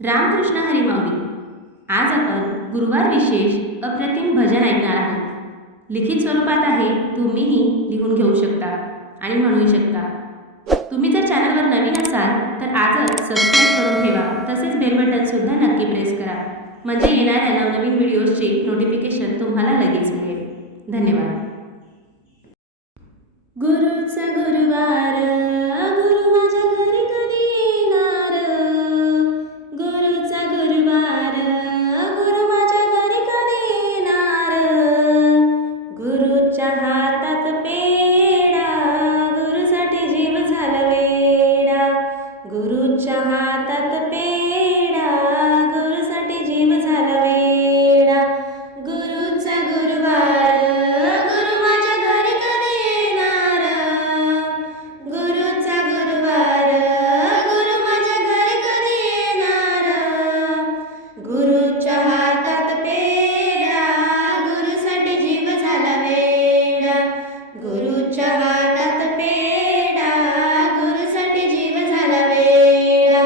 रामकृष्ण हरी माऊली. आज आपण गुरुवार विशेष अप्रतिम भजन ऐकणार आहोत. लिखित स्वरूपात आहे, तुम्हीही लिहून घेऊ शकता आणि म्हणूही शकता. तुम्ही जर चॅनलवर नवीन असाल तर आजच सबस्क्राईब करून ठेवा. तसेच बेल बटन सुद्धा नक्की प्रेस करा, म्हणजे येणाऱ्या नवनवीन व्हिडिओजचे नोटिफिकेशन तुम्हाला लगेच मिळेल. धन्यवाद. गुरुचा गुरुवार, गुरु माझ्या घरी कधी येणार. गुरुचा गुरुवार, गुरु माझ्या घरी कधी येणार. गुरुच्या हातात पेढा, गुरुसाठी जीव झाला वेडा. गुरुच्या हातात पेढा, गुरुसाठी जीव झाला वेडा. गुरुचा गुरुवार, गुरु माझ्या घरी कधी येणार. गुरुचा गुरुवार, गुरु माझ्या घरी कधी येणार. गुरुच्या हातात पेढा, गुरुसाठी जीव झाला वेडा. गुरुच्या हातात पेढा, गुरुसाठी जीव झाला वेडा.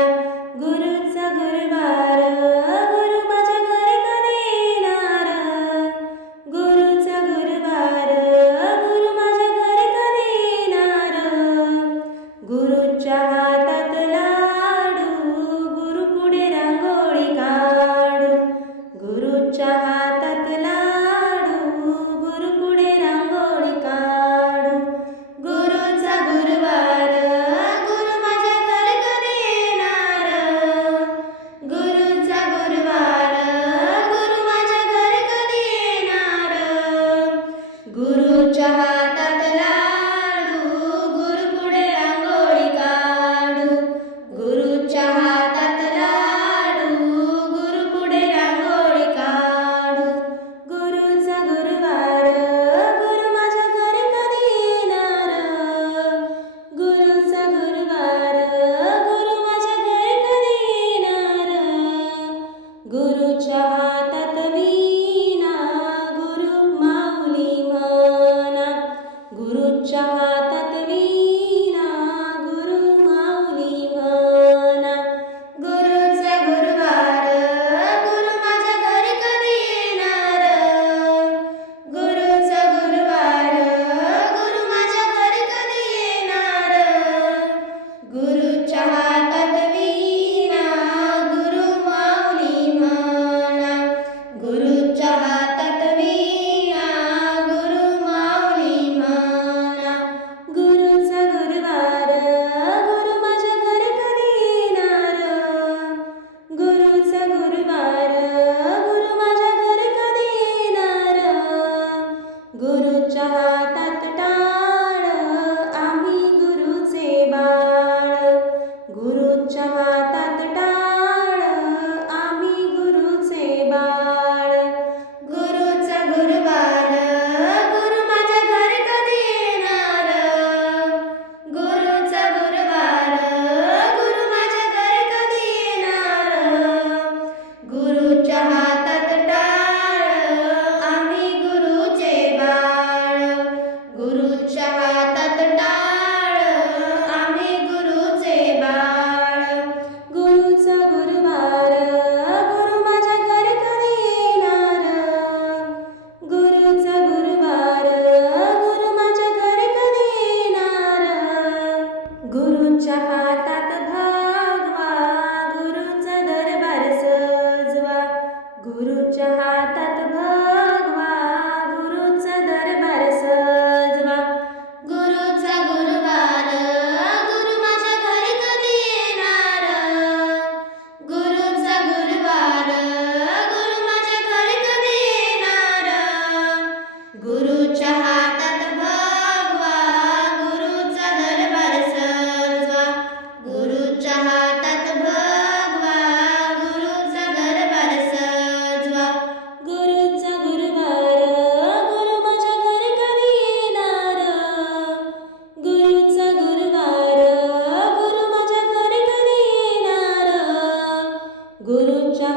गुरुचा गुरुवार, गुरु माझ्या घरी कधी येणार. गुरुचा गुरुवार, गुरु माझ्या घरी कधी येणार. गुरुच्या हातात लाडू, गुरु पुढे रांगोळी काढू. गुरुच्या हातात लाडू, गुरु पुढे रांगोळी काढू. गुरुचा गुरुवार, गुरु माझ्या घरी कधी येणार. गुरुचा गुरुवार, गुरु माझ्या घरी कधी येणार. गुरुच्या हातात लाडू, गुरु पुढे रांगोळी काढू. गुरुच्या हातात लाडू, गुरु पुढे रांगोळी काढू. गुरुचा गुरुवार, गुरु माझ्या घरी कधी येणार. गुरुचा गुरुवार, गुरु माझ्या घरी कधी येणार. गुरुच्या हातात वीणा, गुरु माऊली म्हणा. गुरुच्या हातात वीणा, गुरु माऊली म्हणा. गुरुचा गुरुवार, गुरु माझ्या घरी कधी येणार. गुरुचा गुरुवार, गुरु माझ्या घरी कधी येणार. गुरुच्या हातात वीणा, गुरु माऊली म्हणा. गुरुच्या हातात वीणा, गुरु माऊली म्हणा. गुरुचा गुरुवार, गुरु माझ्या घरी कधी येणार. गुरुचा गुरुवार, गुरु माझ्या घरी कधी येणार. गुरुच्या हातात टाळ, आम्ही गुरुचे बाळ. गुरुच्या हातात टाळ, आम्ही गुरुचे बाळ. गुरुचा गुरुवार, गुरु माझ्या घरी कधी येणार. गुरुचा गुरुवार, गुरु माझ्या घरी कधी येणार. गुरुच्या हातात टाळ, आम्ही गुरुचे बाळ. गुरुच्या हातात टाळ, आम्ही गुरुचे बाळ. गुरुचा गुरुवार, गुरु माझ्या घरी कधी येणार. गुरुचा गुरुवार, गुरु माझ्या घरी कधी येणार. गुरुच्या हातात भगवा, गुरुचा दरबार सजवा. गुरुच्या हातात भगवा, गुरुचा दरबार सजवा. गुरुचा गुरुवार, गुरु माझ्या घरी कधी येणार. गुरुचा गुरुवार, गुरु माझ्या घरी कधी येणार. गुरुच्या हातात भगवा, गुरुचा दरबार सजवा. गुरुच्या हातात भगवा, गुरुचा दरबार सजवा. गुरुचा गुरुवार, गुरु माझ्या घरी कधी येणार. गुरुचा गुरुवार, गुरु माझ्या घरी कधी येणार. गुरुच्या